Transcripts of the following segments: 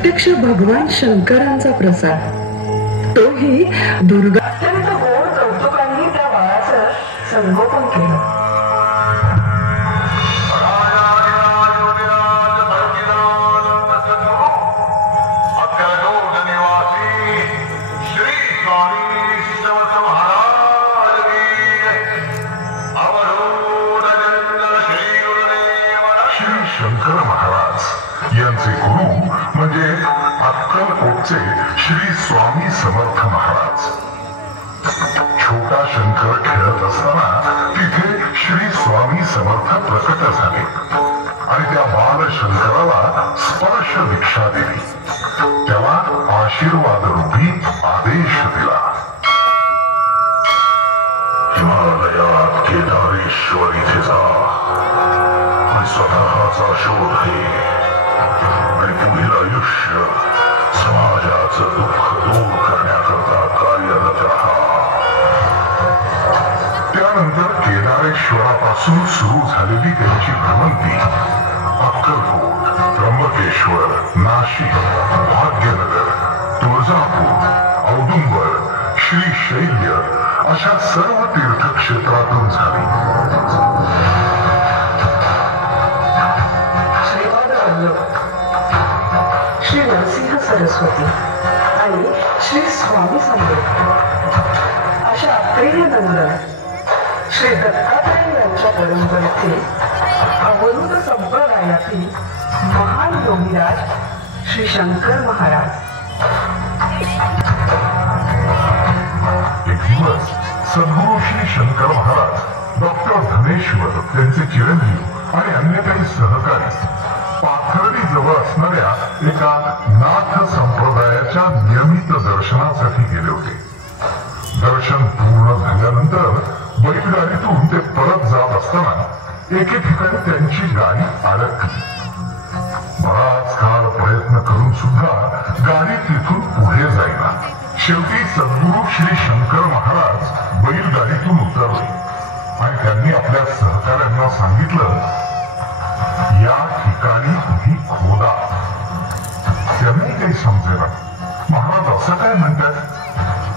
प्रत्यक्ष भगवान शंकरांचा प्रसाद, तोही दुर्गा. अत्यंत गोड कौतुकांनी त्या बाळाचं संगोपन केलं. शंकर महाराज यांचे गुरु म्हणजे अक्कलकोटचे श्री स्वामी समर्थ महाराज. छोटा शंकर खेळत असताना तिथे श्री स्वामी समर्थ प्रकट झाले आणि त्या बाल शंकराला स्पर्श दीक्षा दिली. त्याला आशीर्वाद रूपी आदेश दिला. हिमालयात केदारेश्वर इथे जा, स्वतःचा शोध घे आणि पुढील आयुष्य समाजाचं दुःख दूर करण्याकरता कार्यरत राहा. त्यानंतर केदारेश्वरापासून सुरू झालेली त्यांची भ्रमंती अक्कलकोट, त्र्यंबकेश्वर, नाशिक, भाग्यनगर, तुळजापूर, औदुंबर, श्रीशैल्य अशा सर्व तीर्थक्षेत्रातून झाली. श्री नरसिंह सरस्वती आणि श्री स्वामी समर्थ अशा अप्रिय नंदन श्री दत्तात्रय यांच्या परंपरेचे अवधूत संप्रदायातील महान योगीराज श्री शंकर महाराज. एक दिवस सद्गुरू श्री शंकर महाराज, डॉक्टर धनेश्वर त्यांचे चिरंजीव आणि अन्य काही सहकारी पाथर्डी जवळ असणाऱ्या एका नाथ संप्रदायाच्या नियमित दर्शनासाठी गेले होते. दर्शन पूर्ण झाल्यानंतर बैलगाडीतून ते परत जात असताना एके ठिकाणी त्यांची गाडी अडकली. बराच काळ प्रयत्न करून सुद्धा गाडी तिथून पुढे जाईना. शेवटी सद्गुरू श्री शंकर महाराज बैलगाडीतून उतरले आणि त्यांनी आपल्या सहकाऱ्यांना सांगितलं, या ठिकाणी तुम्ही खोदा. त्यांनाही काही समजेना महाराज असं काय म्हणतात,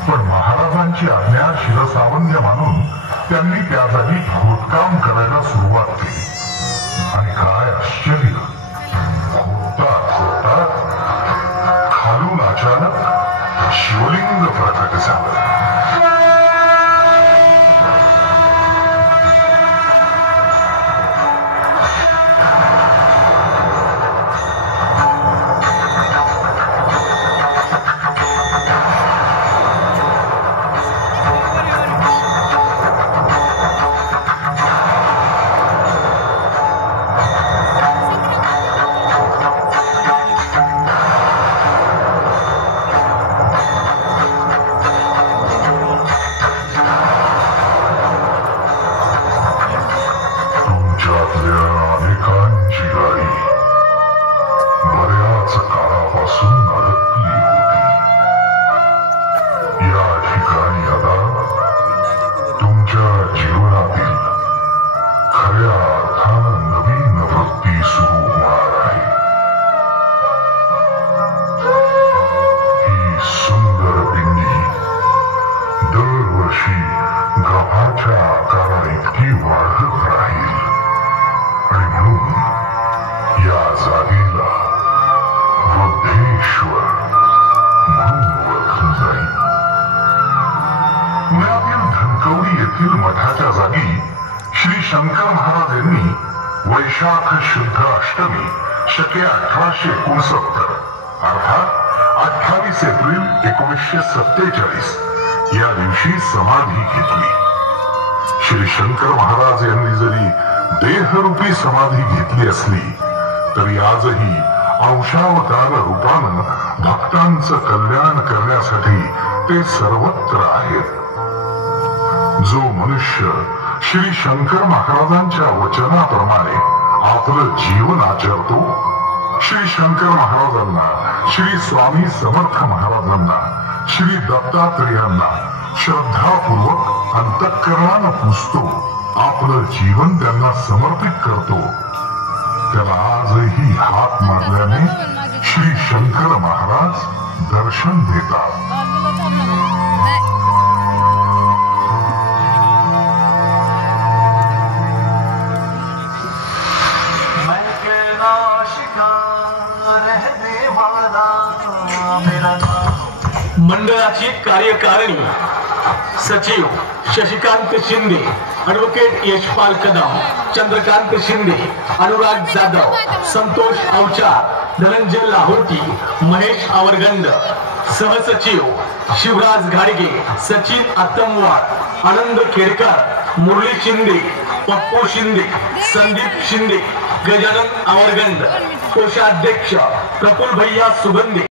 पण महाराजांची आज्ञा शिरसावंद्य मानून त्यांनी त्या जागी खोदकाम करायला सुरुवात केली. आणि काय आश्चर्य, खोदतात खोदतात खालून अचानक शिवलिंग प्रकट झालं. मठाच्या जागी श्री शंकर महाराज यांनी वैशाख शुद्ध अष्टमी शके 1869 अर्थात 28 एप्रिल 1947 या दिवशी समाधी घेतली. श्री शंकर महाराज यांनी जरी देहरूपी समाधी घेतली असली तरी आजही अंशावतार रूपानं भक्तांचं कल्याण करण्यासाठी ते सर्वत्र आहेत. जो मनुष्य श्री शंकर महाराजांच्या वचनाप्रमाणे आपलं जीवन आचरतो, श्री शंकर महाराजांना, श्री स्वामी समर्थ महाराजांना, श्री दत्तात्रेयांना श्रद्धापूर्वक अंतःकरणानं पूजतो, आपलं जीवन त्यांना समर्पित करतो, त्याला आजही हात मारल्याने श्री शंकर महाराज दर्शन देतात. मंडळाची कार्यकारिणी सचिव शशिकांत शिंदे, ॲडव्होकेट यशपाल कदम, चंद्रकांत शिंदे, अनुराग जाधव, संतोष अवचार, धनंजय लाहोटी, महेश आवरगंड. सहसचिव शिवराज घाडगे, सचिन आत्तमवाड, आनंद खेडकर, मुरली शिंदे, पप्पू शिंदे, संदीप शिंदे, गजानन आवरगंड. कोषाध्यक्ष प्रफुल्ल भैया सुगंधे.